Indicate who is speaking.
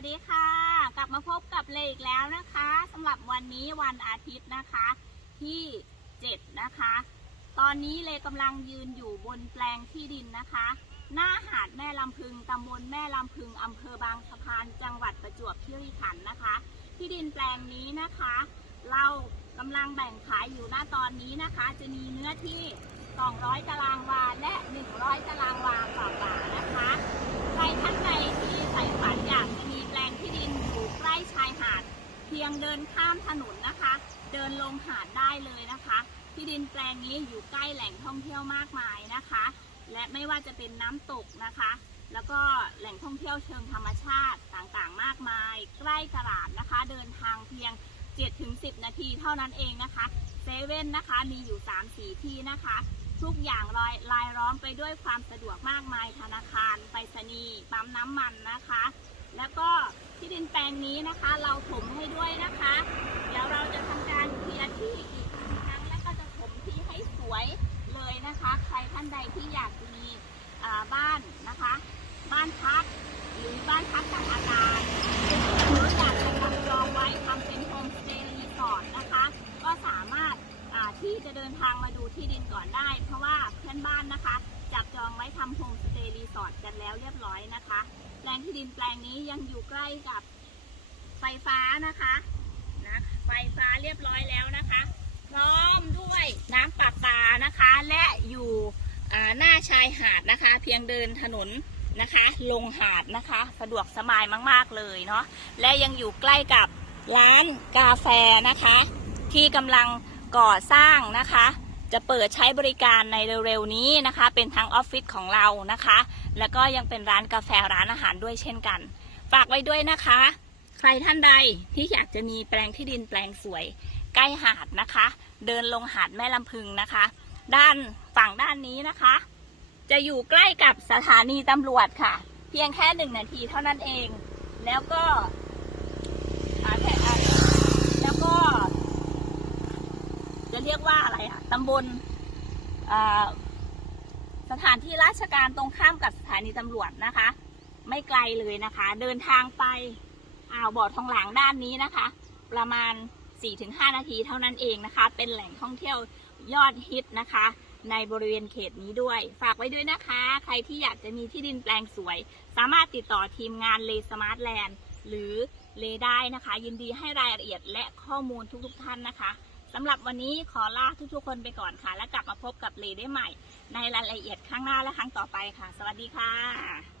Speaker 1: วัสดีค่ะ กลับมาพบกับเลอีกแล้วนะคะสำหรับวันนี้วันอาทิตย์นะคะที่ 7 นะคะ ตอนนี้เลกำลังยืนอยู่บนแปลงที่ดินนะคะ หน้าหาดแม่ลำพึงตำบลแม่ลำพึงอำเภอบางสะพานจังหวัดประจวบคีรีขันธ์นะคะ ที่ดินแปลงนี้นะคะ เรากำลังแบ่งขายอยู่หน้าตอนนี้นะคะ จะมีเนื้อที่ 200 ตารางวาและ 100 ตารางวาต่อป่านะคะใครท่านใดที่ ดินข้ามถนนนะคะ เดินลงหาดได้เลยนะคะ ที่ดินแปลงนี้อยู่ใกล้แหล่งท่องเที่ยวมากมายนะคะ และไม่ว่าจะเป็นน้ำตกนะคะ แล้วก็แหล่งท่องเที่ยวเชิงธรรมชาติต่างๆ มากมาย ใกล้ตลาดนะคะ เดินทางเพียง 7-10 นาทีเท่านั้นเองนะคะเซเว่นนะคะมีอยู่ 3-4 ที่นะคะทุกอย่างรายรายล้อมไปด้วยความสะดวกมากมายธนาคาร ไปรษณีย์ปั๊มน้ำมันนะคะ แล้วก็ ที่ดินแปลงนี้นะคะ เราถมให้ด้วยนะคะ เดี๋ยวเราจะทำการเคลียร์ที่อีกครั้งแล้วก็จะถมที่ให้สวยเลยนะคะ ใครท่านใดที่อยากมีบ้านนะคะ บ้านพักหรือบ้านพักตากอากาศหรืออยากจะทำจองไว้ทำเป็นโฮมสเตย์รีสอร์ทนะคะ ก็สามารถที่จะเดินทางมาดูที่ดินก่อนได้ เพราะว่าเพื่อนบ้านนะคะจับจองไว้ทำโฮมสเสอร์ทกันแล้วเรียบร้อยนะคะ แปลงที่ดินแปลงนี้ยังอยู่ใกล้กับไฟฟ้านะคะนะไฟฟ้าเรียบร้อยแล้วนะคะ พร้อมด้วยน้ำปรับปานะคะ และอยู่หน้าชายหาดนะคะ เพียงเดินถนนนะคะ ลงหาดนะคะ สะดวกสบายมาก ๆ เลยเนาะและยังอยู่ใกล้กับร้านกาแฟนะคะ ที่กำลังก่อสร้างนะคะ จะเปิดใช้บริการในเร็วๆนี้นะคะ เป็นทั้งออฟฟิศของเรานะคะ แล้วก็ยังเป็นร้านกาแฟร้านอาหารด้วยเช่นกัน ฝากไว้ด้วยนะคะ ใครท่านใดที่อยากจะมีแปลงที่ดินแปลงสวย ใกล้หาดนะคะ เดินลงหาดแม่ลำพึงนะคะ ด้านฝั่งด้านนี้นะคะ จะอยู่ใกล้กับสถานีตำรวจค่ะ เพียงแค่หนึ่งนาทีเท่านั้นเอง แล้วก็อ่าแค่อ่าแล้วก็ จะเค่ะตำบลสถานที่ราชการตรงข้ามกับสถานีตำรวจนะคะ ไม่ไกลเลยนะคะ เดินทางไปอ่าวบ่อทองหลางด้านนี้นะคะ ประมาณ 4-5 นาทีเท่านั้นเองนะคะ เป็นแหล่งท่องเที่ยวยอดฮิตนะคะ ในบริเวณเขตนี้ด้วย ฝากไว้ด้วยนะคะ ใครที่อยากจะมีที่ดินแปลงสวย สามารถติดต่อทีมงานเลสมาร์ทแลนด์หรือเลได้นะคะ ยินดีให้รายละเอียดและข้อมูลทุกๆท่านนะคะ สำหรับวันนี้ขอลาทุกๆคนไปก่อนค่ะ แล้วกลับมาพบกับเลได้ใหม่ ในรายละเอียดข้างหน้าและครั้งต่อไปค่ะ สวัสดีค่ะ